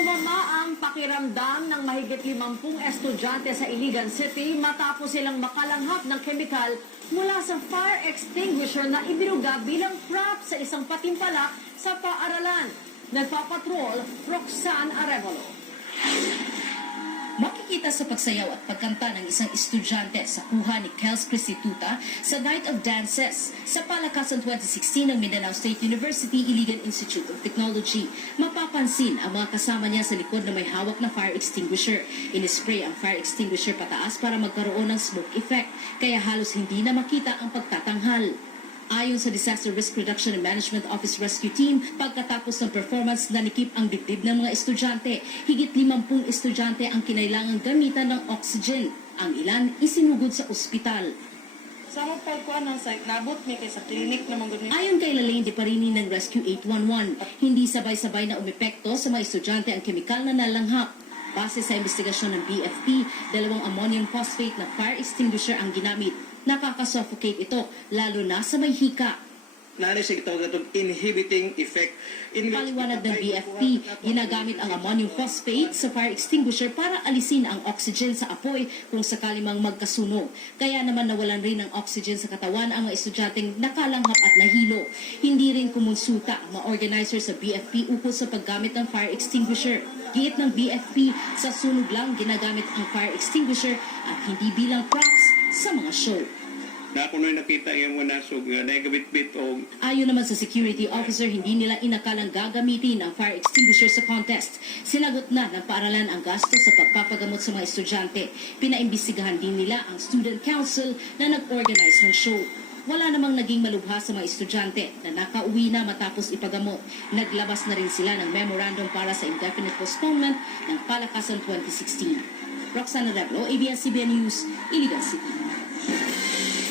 Sumama ang pakiramdam ng mahigit 50 estudyante sa Iligan City matapos silang makalanghap ng kemikal mula sa fire extinguisher na ibinuga bilang prop sa isang patimpalak sa paaralan. Nagpapatrol, Roxanne Arevalo. Makikita sa pagsayaw at pagkanta ng isang estudyante sa kuha ni Kels Cristituta sa Night of Dances sa Palakasan 2016 ng Mindanao State University Iligan Institute of Technology. Mapapansin ang mga kasama niya sa likod na may hawak na fire extinguisher. Inispray ang fire extinguisher pataas para magkaroon ng smoke effect, kaya halos hindi na makita ang pagtatanghal. Ayon sa Disaster Risk Reduction and Management Office Rescue Team, pagkatapos ng performance, nanikip ang dibdib ng mga estudyante. Higit 50 estudyante ang kinailangang gamitan ng oxygen. Ang ilan isinugod sa ospital. Sa mga pagkuhan ng site, nabot mi kay sa clinic na mga ganun. Ayon kay Lalaine de Parini ng Rescue 811, hindi sabay-sabay na umepekto sa mga estudyante ang kemikal na nalanghap. Base sa investigasyon ng BFP, 2 ammonium phosphate na fire extinguisher ang ginamit. Nakakasuffocate ito, lalo na sa may hika. Nani sa gitawag itong inhibiting effect. Paliwanag ng BFP, ginagamit ang ammonium phosphate sa fire extinguisher para alisin ang oxygen sa apoy kung sakali mang magkasunog. Kaya naman nawalan rin ng oxygen sa katawan ang mga estudyanteng nakalanghap at nahilo. Hindi rin kumonsulta ang mga organizer sa BFP ukol sa paggamit ng fire extinguisher. Giit ng BFP, sa sunog lang ginagamit ang fire extinguisher at hindi bilang props sa mga show. Na ako nung nakita yung mga nasog nga nagabit-bit o Ayon naman sa security officer, hindi nila inakalang gagamitin ang fire extinguisher sa contest. Sinagot na ng paaralan ang gasto sa pagpapagamot sa mga estudyante. Pinaimbestigahan din nila ang student council na nag-organize ng show. Wala namang naging malubha sa mga estudyante na nakauwi na matapos ipagamot. Naglabas na rin sila ng memorandum para sa indefinite postponement ng Palakasan 2016. Roxanne Arevalo, ABS-CBN News, Iligan City.